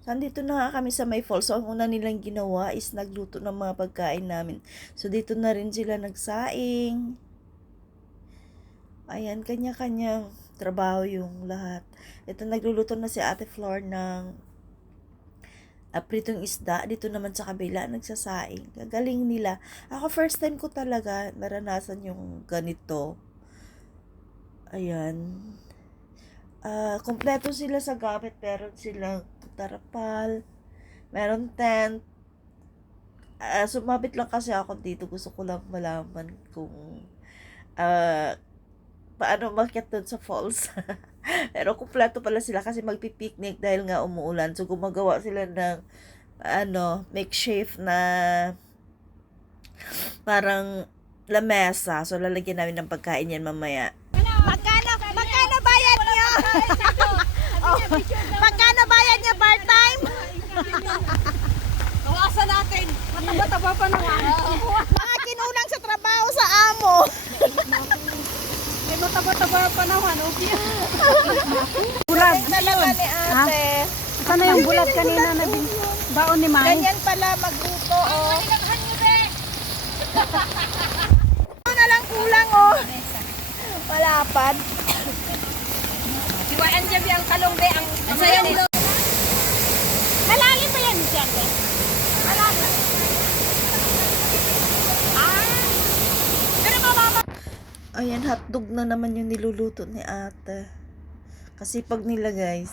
So, andito na nga kami sa may falls. So, ang una nilang ginawa is nagluto ng mga pagkain namin. So, dito na rin sila nagsaing. Ayan, kanya-kanyang trabaho yung lahat. Ito, nagluluto na si Ate Flor ng pritong isda. Dito naman sa kabila, nagsasaing. Gagaling nila. Ako, first time ko talaga naranasan yung ganito. Ayan. Kompleto sila sa gamit. Meron silang tarapal, meron tent. Sumabit lang kasi ako dito. Gusto ko lang malaman kung paano makyat doon sa falls. Pero kompleto pala sila kasi magpipiknik dahil nga umuulan. So gumagawa sila ng makeshift na parang lamesa. So lalagyan namin ng pagkain yan mamaya. Magkano bayad niyo? Magkano bayad niyo part-time? Kawasan natin. Mataba-taba pa naman. Mga kinulang sa trabaho sa amo. May mataba-taba pa naman. Okay. Bulag talaga ni ate. Sana yung bulat kanina na baon ni Mai? Ganyan pala magluto, oh. Ano na lang kulang, oh. Malapad. Siwaan dyan ang kalong be. Ang masayang lo. Malalim pa yan dyan be. Malalim. Pero mababa. Ayan, hotdog na naman yung niluluto ni ate. Kasi pag nila, guys.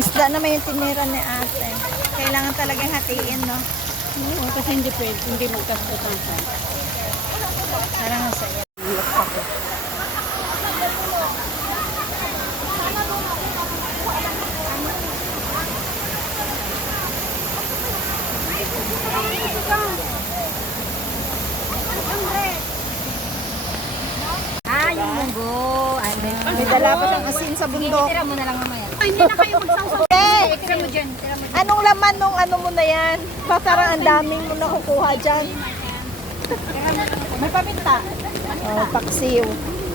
Isda naman yung tinira ni ate. Kailangan talagang hatiin, no? Kasi hindi pwede. Hindi magkasutan siya. Parang masaya. Yung munggo. May dala pa siyang asin sa bundok. Tira mo na lang mamaya. Hindi na kayo magsawsaw. Tira mo dyan. Tira mo dyan. Anong laman nung ano mo na yan? Parang ang daming mo nakukuha dyan. May paminta. Oh, paksiw.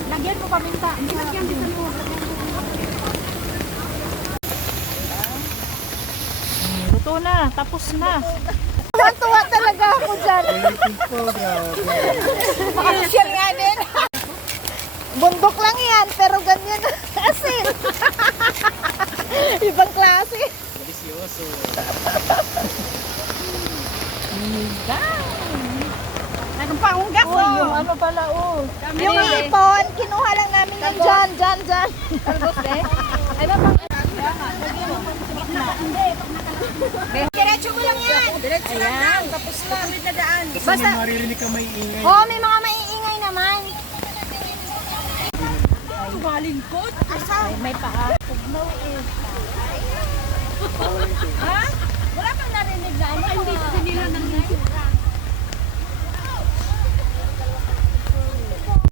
Lagyan mo paminta. Hindi lagyan din mo. Luto na, tapos na. Tuwa talaga ako dyan. Makasyal nga din. Bundok lang yan, pero ganyan asin. Ibang klase. Delicioso. Anong pangunggak mo? Oh, yung ano pala, oh. Yung ipon, kinuha lang namin yan dyan. Talbos be? Ay ba pang... Diretso mo lang yan. Diretso lang. Tapos na. Tuwid na daan. Basta maririnig ka may ingay. Oh, may mga maiingay naman. Malingkot. Ay, may paa. Ha?